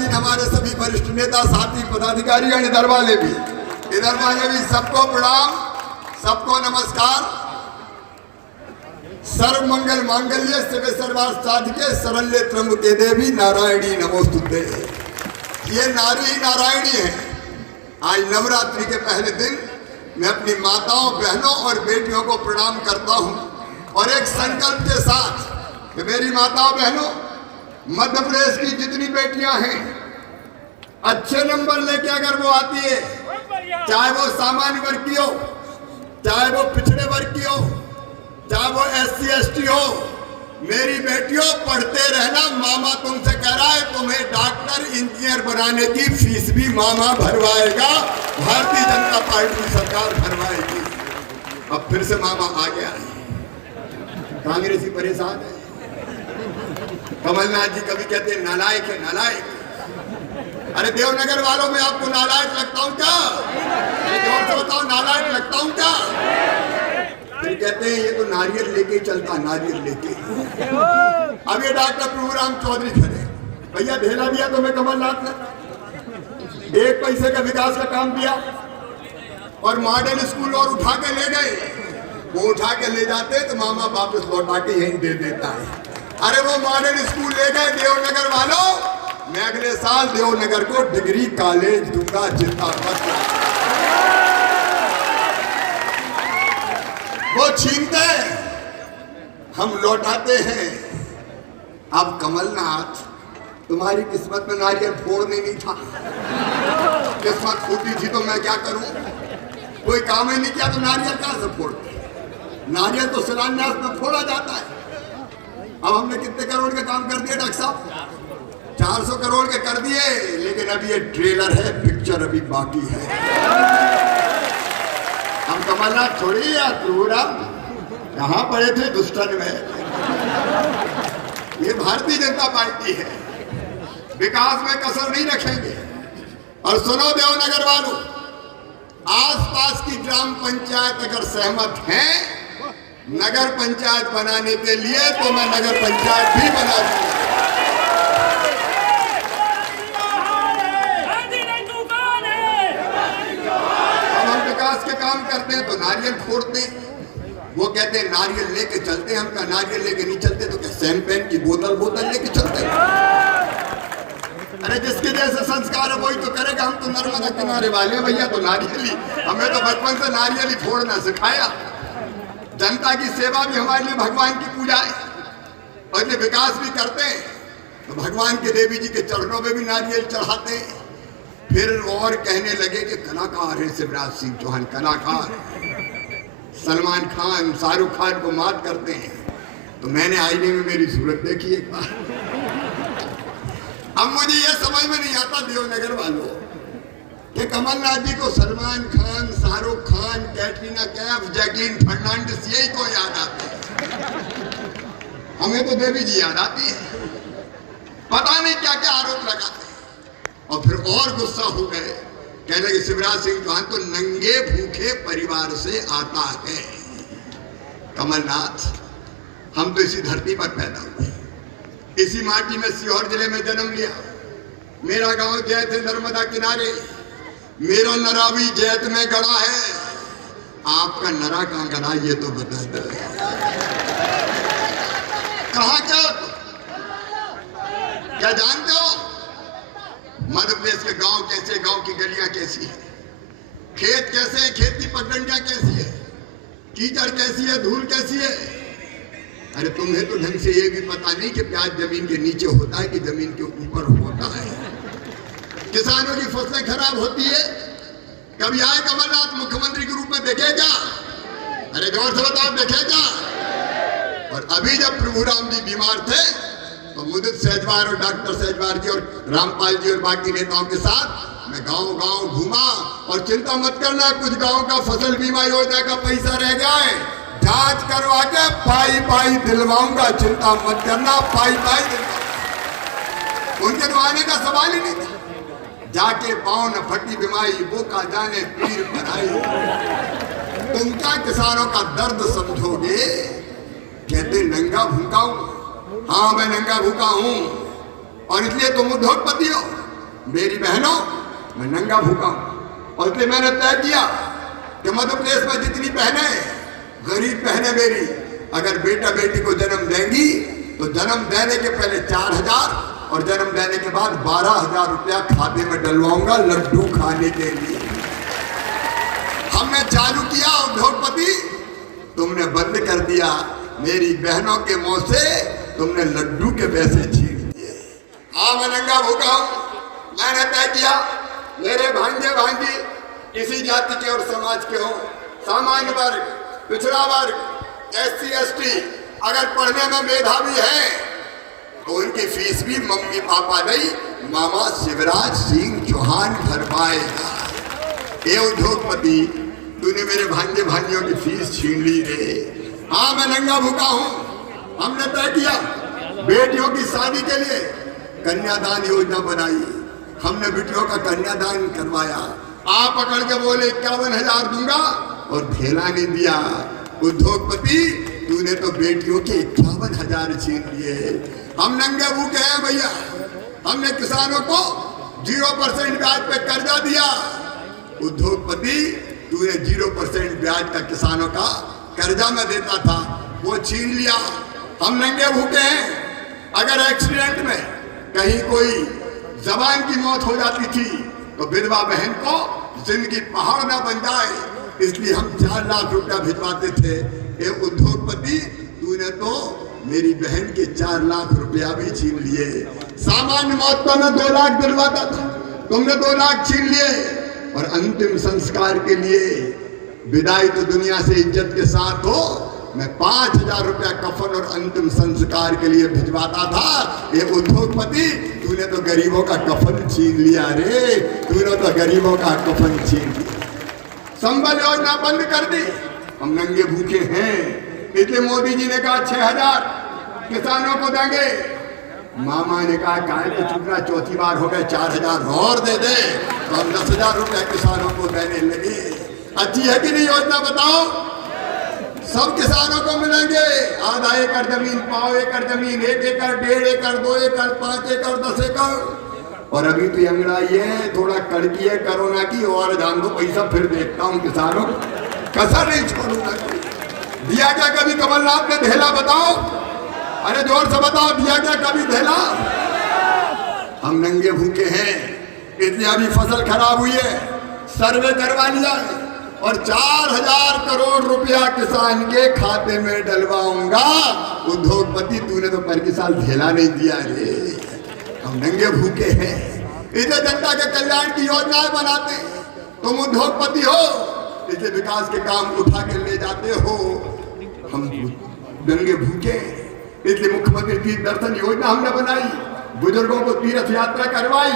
आसीन हमारे सभी वरिष्ठ नेता साथी पदाधिकारी इधर वाले भी सबको प्रणाम, सबको नमस्कार। सर्व मंगल मांगल्य शिवे सर्वार्थ साधिके शरण्ये त्र्यंबके देवी नारायणी नमोस्तुते। ये नारी ही नारायणी है। आज नवरात्रि के पहले दिन मैं अपनी माताओं, बहनों और बेटियों को प्रणाम करता हूं और एक संकल्प के साथ कि मेरी माताओं, बहनों, मध्य प्रदेश की जितनी बेटियां हैं अच्छे नंबर लेके अगर वो आती है, चाहे वो सामान्य वर्ग की हो, चाहे वो पिछड़े वर्ग की हो, चाहे वो SC ST हो, मेरी बेटियों पढ़ते रहना। मामा तुमसे कह रहा है तुम्हें डॉक्टर इंजीनियर बनाने की फीस भी मामा भरवाएगा, भारतीय जनता पार्टी सरकार भरवाएगी। अब फिर से मामा आ गया है, कांग्रेसी परेशान है। कमलनाथ जी कभी कहते हैं नालायक है, नालायक। अरे देवनगर वालों में आपको नालायक लगता हूं क्या? जोर से बताओ, नालायक लगता हूं क्या? फिर कहते हैं ये तो नारियल लेके चलता, नारियल लेके। अब ये डॉक्टर प्रभुराम चौधरी खड़े, भैया ढेला दिया तुम्हें कमलनाथ ने, 1 पैसे का विकास का काम दिया और मॉडल स्कूल और उठा के ले गए। वो उठा के ले जाते तो मामा वापस लौटा के यहीं दे देता है। अरे वो मॉडल स्कूल ले गए देवनगर वालों, मैं अगले साल देवनगर को डिग्री कॉलेज दूंगा, चिंता मत करो। वो छीनते हैं, हम लौटाते हैं। अब कमलनाथ, तुम्हारी किस्मत में नारियल फोड़ने नहीं था, किस्मत फूटी थी तो मैं क्या करूं? कोई काम ही नहीं किया तो नारियल कहां से फोड़ते? नारियल तो शिलान्यास में फोड़ा जाता है। अब हमने कितने करोड़ के काम कर दिए डॉक्टर साहब? 400 करोड़ के कर दिए, लेकिन अभी ये ट्रेलर है, पिक्चर अभी बाकी है। हम कमलनाथ थोड़ी यार, प्रभुराम कहां पड़े थे दुष्टन में। ये भारतीय जनता पार्टी है, विकास में कसर नहीं रखेंगे। और सुनो देवनगर वालों, आसपास की ग्राम पंचायत अगर सहमत हैं नगर पंचायत बनाने के लिए, तो मैं नगर पंचायत भी बना दूंगा। अब हम विकास के काम करते हैं तो नारियल फोड़ते हैं। वो कहते हैं नारियल लेके चलते हैं, हम क्या नारियल लेके नहीं चलते तो क्या शैंपेन की बोतल लेके चलते हैं? अरे जिसके जैसे संस्कार है वही तो करेगा। हम तो नर्मदा किनारे वाले हैं भैया, तो नारियल ही, हमें तो बचपन से नारियल ही फोड़ना सिखाया। जनता की सेवा भी हमारे लिए भगवान की पूजा है और ये विकास भी करते हैं तो भगवान के देवी जी के चरणों में भी नारियल चढ़ाते हैं। फिर और कहने लगे कि कलाकार है शिवराज सिंह चौहान, कलाकार, सलमान खान, शाहरुख खान को मात करते हैं। तो मैंने आईने में मेरी सूरत देखी एक बार। अब मुझे ये समझ में नहीं आता देवनगर वालों कि कमलनाथ जी को सलमान खान, शाहरुख खान, कैटरीना कैफ, जैकलीन फर्नांडिस यही को याद आते हैं। हमें तो देवी जी याद आती है। पता नहीं क्या क्या आरोप लगाते हैं। और फिर और गुस्सा हो गए, कहने लगे शिवराज सिंह चौहान तो नंगे भूखे परिवार से आता है। कमलनाथ, हम तो इसी धरती पर पैदा हुए, इसी माटी में सीहोर जिले में जन्म लिया। मेरा गांव जैत है नर्मदा किनारे, मेरा नरा भी जैत में गड़ा है। आपका नरा कहां गड़ा ये तो बता दो। कहां क्या जानते हो? मध्य प्रदेश के गांव कैसे, गांव की गलियां कैसी है, खेत कैसे है, खेत की पगडंडियां कैसी है, कीचड़ कैसी है, धूल कैसी है। अरे तुम्हें तो ढंग से ये भी पता नहीं कि प्याज जमीन के नीचे होता है कि जमीन के ऊपर होता है। किसानों की फसलें खराब होती है। कभी आए कमलनाथ मुख्यमंत्री के रूप में देखेगा? अरे जोर से बताओ, देखेगा? और अभी जब प्रभुराम जी बीमार थे तो मुदित सहजवार और डॉक्टर सहजवार जी और रामपाल जी और बाकी नेताओं के साथ मैं गांव घूमा। और चिंता मत करना, कुछ गांव का फसल बीमा योजना का पैसा रह गया है, जांच करवा के पाई दिलवाऊंगा। चिंता मत करना, पाई दिलवाऊंगा। उनके तो आने का सवाल ही नहीं था। जाके पाँव न फटी बीमारी, वो का जाने पीर बनाई। तुम क्या किसानों का दर्द समझोगे? कहते नंगा भूखा हूं। हाँ मैं नंगा भूखा हूं और इसलिए तुम उद्योगपति हो। मेरी बहनों, मैं नंगा भूखा हूं और इसलिए मैंने तय किया कि मध्य प्रदेश में जितनी बहनें, गरीब बहनें मेरी, अगर बेटा बेटी को जन्म देंगी तो जन्म देने के पहले 4,000 और जन्म देने के बाद 12,000 रुपया खाते में डलवाऊंगा लड्डू खाने के लिए। हमने चालू किया, उद्योगपति तुमने बंद कर दिया। मेरी बहनों के मुंह से तुमने लड्डू के पैसे छीन दिए। हाँ, मैं नंगा भूखा हूं। मैंने तय किया मेरे भांजे भांजी किसी जाति के और समाज के हो, सामान्य वर्ग, पिछड़ा वर्ग, SC ST अगर पढ़ने में मेधावी है तो उनकी फीस भी मम्मी पापा नहीं, मामा शिवराज सिंह चौहान भर पाएगा। ये उद्योगपति, तूने मेरे भांजे भांजियों की फीस छीन ली रे। हाँ, मैं नंगा भूखा हूं। हमने तय किया बेटियों की शादी के लिए कन्यादान योजना बनाई। हमने बेटियों का कन्यादान करवाया। आप पकड़ के बोले 51,000 दूंगा और धेला नहीं दिया। उद्योगपति, तूने तो बेटियों के 51,000 छीन लिए। हम नंगे भूखे हैं भैया। हमने किसानों को 0% ब्याज पे कर्जा दिया। उद्योगपति, तूने 0% ब्याज का किसानों का कर्जा में देता था, वो छीन लिया। हम नंगे भूखे हैं। अगर एक्सीडेंट में कहीं कोई जवान की मौत हो जाती थी तो विधवा बहन को जिंदगी पहाड़ ना बन जाए, इसलिए हम 4 लाख रुपया भिजवाते थे। ये उद्योगपति, तूने तो मेरी बहन के 4 लाख रुपया भी छीन लिए। सामान्य मौत पर मैं 2 लाख दिलवाता था, तुमने 2 लाख छीन लिए। और अंतिम संस्कार के लिए विदाई तो दुनिया से इज्जत के साथ हो, मैं 5,000 रुपया कफन और अंतिम संस्कार के लिए भिजवाता था। ये उद्योगपति, तूने तो गरीबों का कफन छीन लिया रे। तूने तो गरीबों का कफन छीन लिया। संबल योजना बंद कर दी। हम नंगे भूखे हैं, इसलिए मोदी जी ने कहा 6,000 किसानों को देंगे। मामा ने कहा काय को चुपना, चौथी बार हो गए, 4,000 और दे दे। तो हम 10,000 रुपया किसानों को देने लगे। अच्छी है कि नहीं योजना, बताओ? सब किसानों को मिलेंगे। आधा एकड़ जमीन, पाव एकड़ जमीन, 1 एकड़, 1.5 एकड़, 2 एकड़, 5 एकड़, 10 एकड़। और अभी तो अंगड़ाई है, थोड़ा कड़की है कोरोना की, और जान दो पैसा फिर देखता हूँ किसानों को, कसर नहीं छोड़ूंगा। दिया क्या कभी कमलनाथ ने धेला, बताओ? अरे जोर से बताओ, दिया क्या कभी धेला? हम नंगे भूखे हैं, इसलिए अभी फसल खराब हुई है, सर्वे करवा लिया और 4,000 करोड़ रुपया किसान के खाते में डलवाऊंगा। उद्योगपति, तूने तो पर की साल धेला नहीं दिया रे। हम नंगे भूखे हैं, इसे जनता के कल्याण की योजनाएं बनाते। तुम उद्योगपति हो, इसे विकास के काम उठा के ले जाते हो। हम नंगे भूखे, इसलिए मुख्यमंत्री तीर्थ दर्शन योजना हमने बनाई, बुजुर्गों को तीर्थ यात्रा करवाई।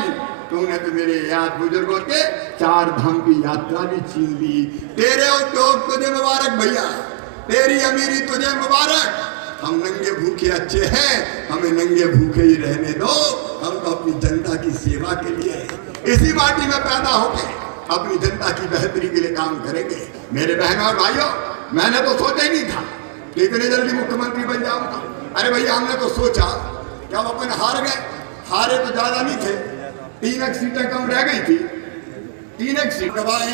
तुमने तो मेरे याद बुजुर्गों के 4 धाम की यात्रा भी छीन ली। तेरे उद्योग तुझे मुबारक भैया, तेरी अमीरी तुझे मुबारक। हम नंगे भूखे अच्छे हैं, हमें नंगे भूखे ही रहने दो। हम तो अपनी जनता की सेवा के लिए इसी माटी में पैदा होके अपनी जनता की बेहतरी के लिए काम करेंगे। मेरे बहनों और भाइयों, मैंने तो सोचा ही नहीं था कि इतनी जल्दी मुख्यमंत्री बन जाऊंगा। अरे भैया, हमने तो सोचा कि हम अपन हार गए। हारे तो ज्यादा नहीं थे, 3 सीटें कम रह गई थी। 3 सीट गवाए,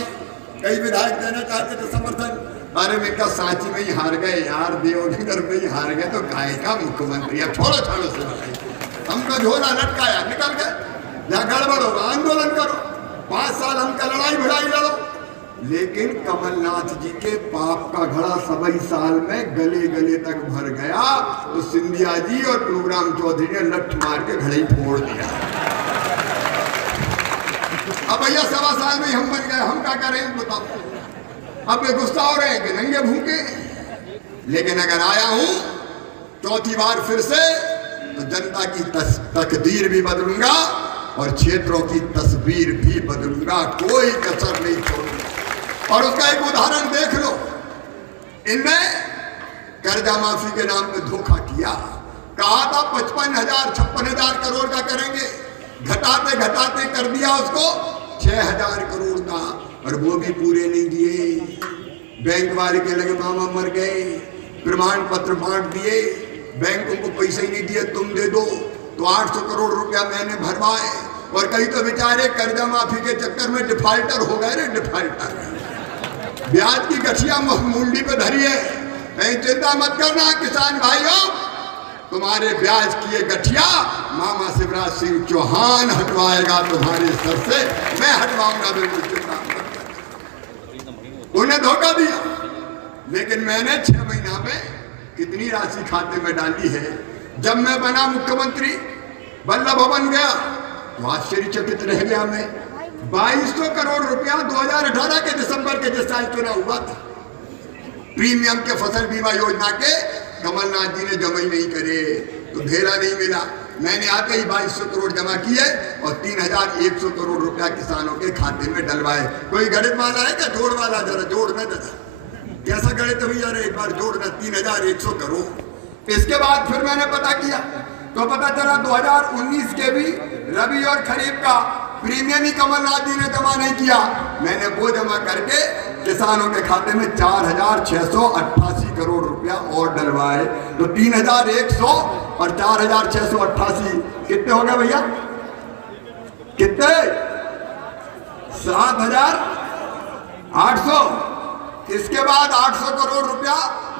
कई विधायक देना चाहते थे समर्थन। अरे मैं क्या सांची में ही हार गए यार, देवनगर में ही हार गए, तो गाय का मुख्यमंत्री। अब छोड़ो छोड़ो से, हमको झोला लटकाया, निकल गए। या गड़बड़ होगा, आंदोलन करो, 5 साल हमका लड़ाई भिड़ाई लड़ो। लेकिन कमलनाथ जी के पाप का घड़ा 27 साल में गले गले तक भर गया, तो सिंधिया जी और प्रभुराम चौधरी ने लठ मार के घड़े फोड़ दिया। अब भैया 7 साल में हम बन गए, हम क्या करें बताओ? अब वे गुस्सा हो रहे हैं कि नंगे भूखे। लेकिन अगर आया हूं 4थी बार फिर से, तो जनता की तकदीर भी बदलूंगा और क्षेत्रों की तस्वीर भी बदलूंगा, कोई कसर नहीं छोड़ूंगा। और उसका एक उदाहरण देख लो, इनने कर्जा माफी के नाम पे धोखा किया। कहा था 55,000 56,000 करोड़ का करेंगे, घटाते घटाते कर दिया उसको 6,000 करोड़ का, और वो भी पूरे नहीं दिए। बैंक वाले के लगे मामा मर गए, प्रमाण पत्र बांट दिए, बैंक उनको पैसे ही नहीं दिए, तुम दे दो। तो 800 करोड़ रुपया मैंने भरवाए, और कई तो बेचारे कर्जा माफी के चक्कर में डिफाल्टर हो गए रे, डिफाल्टर। ब्याज की गठिया मुंडी पे धरी है। कहीं चिंता मत करना किसान भाइयों, तुम्हारे ब्याज की ये गठिया मामा शिवराज सिंह चौहान हटवाएगा तुम्हारे सर से, मैं हटवाऊंगा, बिल्कुल चिंता मत करना। उन्हें धोखा दिया, लेकिन मैंने 6 महीना में कितनी राशि खाते में डाली है। जब मैं बना मुख्यमंत्री, बल्लभ भवन गया तो आश्चर्यचकित रह गया मैं। 2200 करोड़ रुपया 2018 के दिसंबर के जिस साल चुनाव हुआ था, प्रीमियम के फसल बीमा योजना के कमलनाथ जी ने जमा ही नहीं करे तो ढेला नहीं मिला। मैंने आते ही 2200 करोड़ जमा किए और 3100 करोड़ रुपया किसानों के खाते में डलवाए। कोई गणित वाला है क्या? जोड़ वाला, जरा जोड़ना जरा कैसा गणित हुई यार, एक बार जोड़ना 3100 करोड़। इसके बाद फिर मैंने पता किया तो पता चला 2019 के भी रबी और खरीफ का प्रीमियम ही कमलनाथ जी ने जमा नहीं किया। मैंने वो जमा करके किसानों के खाते में 4688 करोड़ रुपया और डलवाए। तो 3100 और 4688 कितने हो गए भैया? कितने? 7800। इसके बाद 800 करोड़ रुपया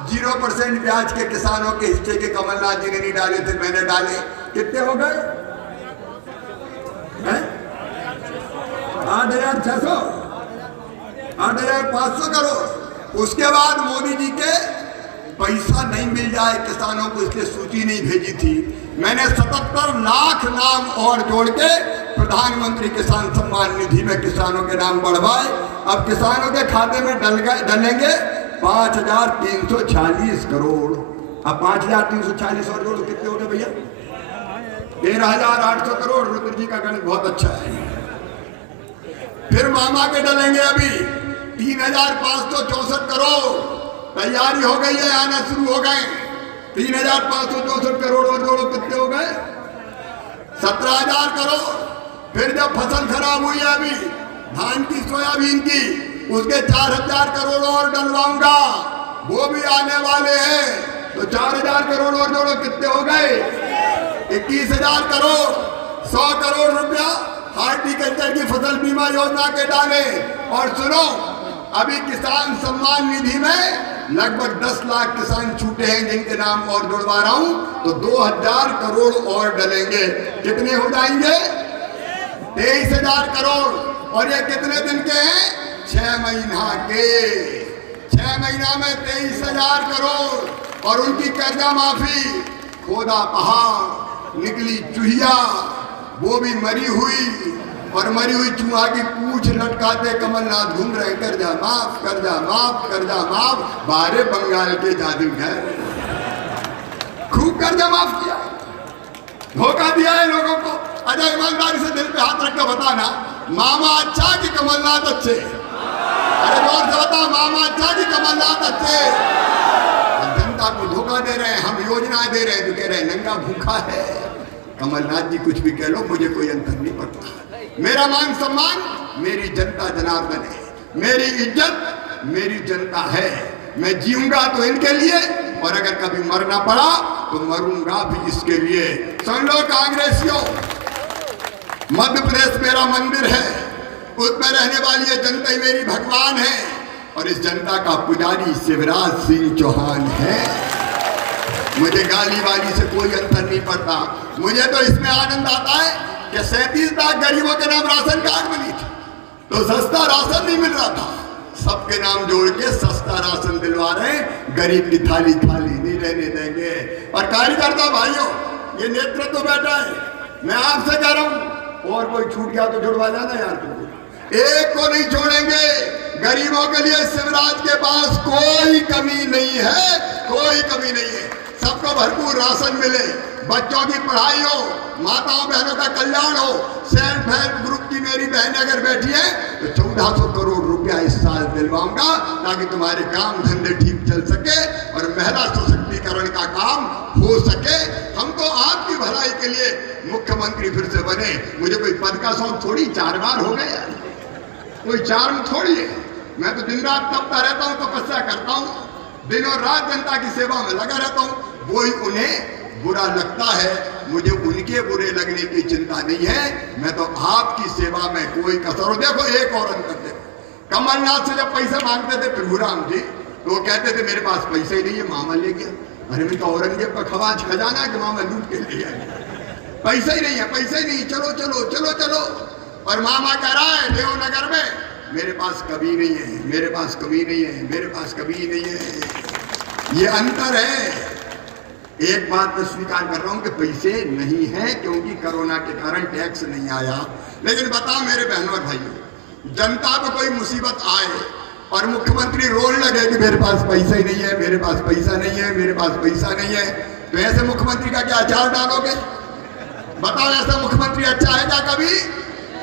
0% ब्याज के किसानों के हिस्से के कमलनाथ जी ने नहीं डाले थे, मैंने डाले। कितने हो गए? 8600, 8500 करोड़। उसके बाद मोदी जी के पैसा नहीं मिल जाए किसानों को, इसलिए सूची नहीं भेजी थी। मैंने 77 लाख नाम और जोड़ के प्रधानमंत्री किसान सम्मान निधि में किसानों के नाम बढ़वाए। अब किसानों के खाते में डलेंगे 5346 करोड़। अब 5346 और जोड़ो, कितने हो गए भैया? 13800 करोड़। रुद्र जी का गणित बहुत अच्छा है। फिर मामा के डलेंगे अभी 3564 करोड़। तैयारी हो गई है, आना शुरू हो गए। 3564 करोड़ और जोड़ो, कितने हो गए? 17000 करोड़। फिर जब फसल खराब हुई है अभी धान की, सोयाबीन की, उसके 4000 करोड़ और डलवाऊंगा, वो भी आने वाले हैं। तो 4000 करोड़ और जोड़ो, कितने हो गए? 21000 करोड़। 100 करोड़ रुपया हार्टिकल्चर की फसल बीमा योजना के डाले। और सुनो, अभी किसान सम्मान निधि में लगभग 10 लाख किसान छूटे हैं जिनके नाम और जुड़वा रहा हूं, तो 2000 करोड़ और डलेंगे। कितने हो जाएंगे? 23000 करोड़। और ये कितने दिन के हैं? 6 महीना के। 6 महीना में 23000 करोड़। और उनकी कर्जा माफी, खोदा पहाड़, निकली चूहिया, वो भी मरी हुई। और मरी हुई चूहा की पूंछ लटकाते कमलनाथ घूम रहे, कर्जा माफ, कर्जा माफ, कर्जा माफ। बारे बंगाल के जादूगर, खूब कर्जा माफ किया, धोखा दिया है लोगों को। अच्छा, ईमानदारी से दिल पे हाथ रख कर बताना, मामा अच्छा कि कमलनाथ अच्छे? अरे जोर से बता, मामा अच्छा कि कमलनाथ अच्छे? जनता को धोखा दे रहे हैं, हम योजना दे रहे हैं तो कह रहे हैं नंगा भूखा है। कमलनाथ जी कुछ भी कह लो, मुझे कोई अंतर नहीं पड़ता। मेरा मान सम्मान मेरी जनता जनार्दन है, मेरी इज्जत मेरी जनता है। मैं जीऊंगा तो इनके लिए, और अगर कभी मरना पड़ा तो मरूंगा भी इसके लिए। सुन लो कांग्रेसियों, मध्य प्रदेश मेरा मंदिर है, उसमें रहने वाली ये जनता ही मेरी भगवान है। और इस जनता का पुजारी शिवराज सिंह चौहान है। मुझे गाली वाली से कोई अंतर नहीं पड़ता। मुझे तो इसमें आनंद आता है कि 37 लाख गरीबों के नाम राशन कार्ड बनी थी, तो सस्ता राशन नहीं मिल रहा था, सबके नाम जोड़ के सस्ता राशन दिलवा रहे हैं। गरीब की थाली खाली नहीं रहने देंगे। और कार्यकर्ता भाइयों, ये नेतृत्व तो बैठा है, मैं आपसे कह रहा हूं, और कोई छूट गया तो जुड़वा जाना यार, तुमको एक को नहीं छोड़ेंगे। गरीबों के लिए शिवराज के पास कोई कमी नहीं है, कोई कमी नहीं है। सबको भरपूर राशन मिले, बच्चों की पढ़ाई हो, माताओं बहनों का कल्याण हो। सेल्फ हेल्प ग्रुप की मेरी बहन अगर बैठी है तो 1400 करोड़ रुपया इस साल दिलवाऊंगा, ताकि तुम्हारे काम धंधे ठीक चल सके और महिला सशक्तिकरण का काम हो सके। हमको आपकी भलाई के लिए मुख्यमंत्री फिर से बने। मुझे कोई पद का शौक थोड़ी, 4 बार हो गया, कोई चार्म थोड़ी है। मैं तो दिन रात तपता रहता हूँ, तपस्या करता हूँ, दिन और रात जनता की सेवा में लगा रहता हूँ। वही उन्हें बुरा लगता है मुझे उनके बुरे लगने की चिंता नहीं है, मैं तो आपकी सेवा में कोई कसर। देखो एक और अंतर देखो, कमलनाथ से जब पैसे मांगते थे प्रभुराम जी, तो वो कहते थे मेरे पास पैसे ही नहीं है, मामा ले गया। अरे मैं तो औरंगजेब का खवाज खजाना कि मामा लूट के ले आए, पैसा ही नहीं है, पैसा ही नहीं, चलो चलो चलो चलो। और मामा कह रहा है देवनगर में मेरे पास कभी नहीं है, मेरे पास कभी नहीं है, मेरे पास कभी नहीं है। ये अंतर है। एक बात मैं स्वीकार कर रहा हूं कि पैसे नहीं है क्योंकि कोरोना के कारण टैक्स नहीं आया। लेकिन बताओ मेरे बहनों और भाइयों, जनता को कोई मुसीबत आए और मुख्यमंत्री रोने लगे कि मेरे पास पैसा ही नहीं है, मेरे पास पैसा नहीं है, मेरे पास पैसा नहीं है, तो ऐसे मुख्यमंत्री का क्या अचार डालोगे? बताओ ऐसा मुख्यमंत्री अच्छा है क्या कभी?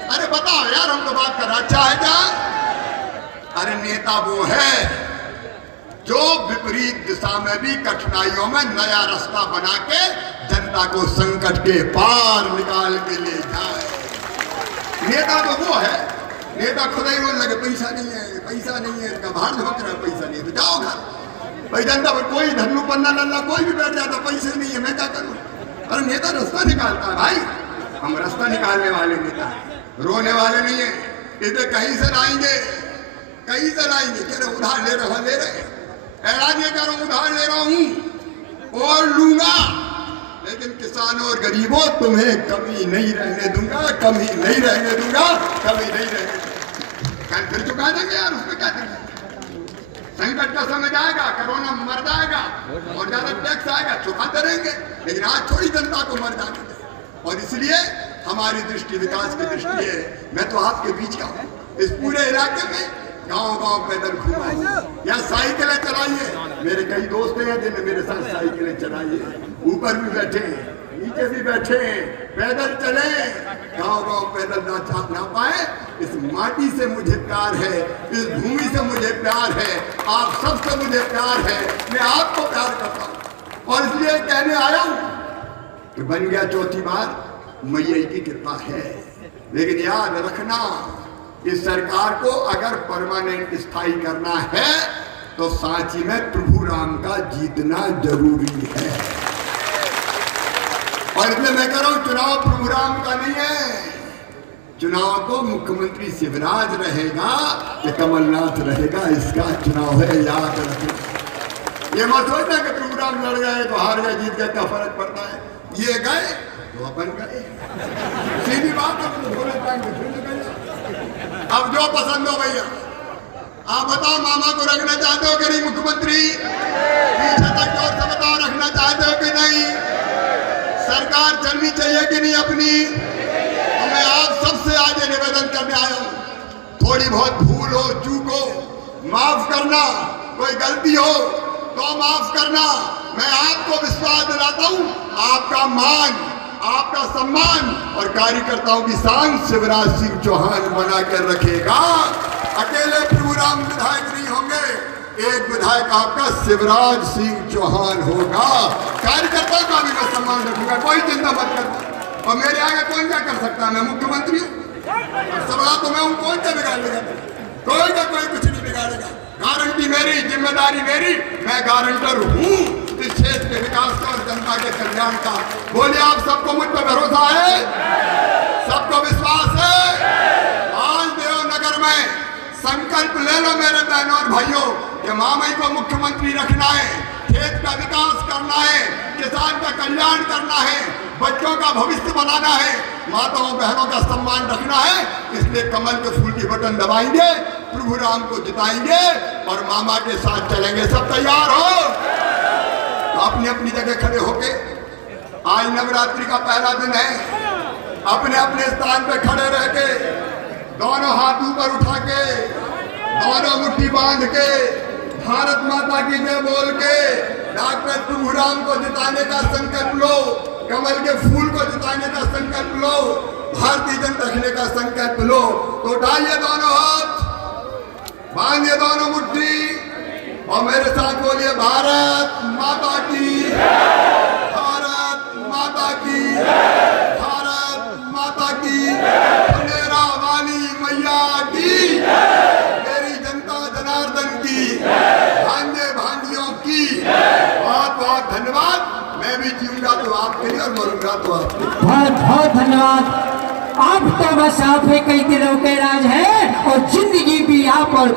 अरे बताओ यार, हम तो बात कर रहे, अच्छा है क्या? अरे नेता वो है जो विपरीत दिशा में भी कठिनाइयों में नया रास्ता बना के जनता को संकट के पार निकाल के ले जाए। नेता तो वो है। नेता खुद ही रोने लगे पैसा नहीं है, पैसा नहीं है, इसका बाहर झोंक रहा है, पैसा नहीं है तो जाओ घर। भाई जनता पर कोई धन्नू पन्ना नल्ला कोई भी बैठ जाता, पैसे नहीं है मैं क्या करूं? अरे नेता रास्ता निकालता है भाई, हम रास्ता निकालने वाले नेता, रोने वाले नहीं है। इधर कहीं से लाएंगे, कहीं से लाएंगे, कह रहे उधार ले रहे, ऐलान ये करूं उधार ले रहा हूं और लूंगा, लेकिन किसानों और गरीबों तुम्हें कमी नहीं रहने दूंगा, कमी नहीं रहने दूंगा, कमी नहीं रहने दूंगा। फिर चुका देंगे यार, उसमें क्या देंगे? संकट का समय जाएगा, कोरोना मर जाएगा और ज्यादा टैक्स आएगा, चुकाते रहेंगे। लेकिन आज थोड़ी जनता को मर जाने दें। और इसलिए हमारी दृष्टि विकास की दृष्टि है। मैं तो आपके बीच का हूँ, इस पूरे इलाके में गांव-गांव पैदल घुमाइए या साइकिलें चलाइए। मेरे कई दोस्त हैं जिन्हें मेरे साथ साइकिलें चलाइए, ऊपर भी बैठे नीचे भी बैठे, पैदल चले, गांव-गांव पैदल ना पाए। इस माटी से मुझे प्यार है, इस भूमि से मुझे प्यार है, आप सबसे मुझे प्यार है, मैं आपको प्यार करता हूँ। और इसलिए कहने आया हूँ कि बन गया चौथी बार, मैया की कृपा है। लेकिन याद रखना, इस सरकार को अगर परमानेंट स्थायी करना है तो सांची में प्रभुराम का जीतना जरूरी है। और इसलिए मैं कह रहा हूं, चुनाव प्रभुराम का नहीं है, चुनाव तो मुख्यमंत्री शिवराज रहेगा कि कमलनाथ रहेगा, इसका चुनाव है, याद रखना। ये मत सोचना कि प्रभुराम लड़ गए तो हार गए, जीत गए, क्या फर्क पड़ता है? ये गए तो अपन गए, सीधी बात है। अब जो पसंद हो भैया, आप बताओ, मामा को रखना चाहते हो कि नहीं मुख्यमंत्री? पीछे तक जोर से बताओ, रखना चाहते हो कि नहीं? सरकार चलनी चाहिए कि नहीं अपनी? तो मैं आप सबसे आज निवेदन करने आया हूं, थोड़ी बहुत भूल हो, चूक हो, माफ करना, कोई गलती हो तो माफ करना। मैं आपको विश्वास दिलाता हूं, आपका मान, आपका सम्मान और कार्यकर्ताओं की शान शिवराज सिंह चौहान बना कर रखेगा। अकेले प्रभुराम विधायक नहीं होंगे, एक विधायक आपका शिवराज सिंह चौहान होगा। कार्यकर्ताओं का भी मैं सम्मान रखूंगा, कोई चिंता मत करना। और मेरे आगे कौन क्या कर सकता है? मैं मुख्यमंत्री हूँ, सवाल तो मैं हूँ, कौन क्या बिगाड़ेगा? कोई का कोई कुछ नहीं बिगाड़ेगा। गारंटी मेरी, जिम्मेदारी मेरी, मैं गारंटर हूँ इस क्षेत्र के विकास का और जनता के कल्याण का। बोलिए, आप सबको मुझ पर भरोसा है? सबको विश्वास है? आज देवनगर में संकल्प ले लो मेरे बहनों और भाइयों कि मामई को मुख्यमंत्री रखना है, खेत का विकास करना है, किसान का कल्याण करना है, बच्चों का भविष्य बनाना है, माताओं बहनों का सम्मान रखना है। इसलिए कमल के फूल की बटन दबाएंगे, प्रभुराम को जिताएंगे और मामा के साथ चलेंगे। सब तैयार हो तो अपनी अपनी जगह खड़े होके, आज नवरात्रि का पहला दिन है, अपने अपने स्थान पे खड़े रह के, दोनों हाथ ऊपर उठा के, दोनों मुट्ठी बांध के, भारत माता की जय बोल के डॉक्टर प्रभुराम को जिताने का संकल्प लो, कमल के फूल को जिताने का संकल्प लो, भारतीय जनता रखने का संकल्प लो। तो उठाइए दोनों हाथ, बांधिए दोनों मुट्ठी और मेरे साथ बोलिए, भारत माता की, भारत माता की, भारत माता की, खंडेरा वाली मैया की, मेरी जनता जनार्दन की, भांजे भांजियों की बहुत बहुत धन्यवाद। मैं भी जीऊंगा तो आपके लिए और मरूंगा तो आपके लिए। बहुत बहुत धन्यवाद। आप तो बस आप ही कई दिनों के राज है और जिंदगी भी आप और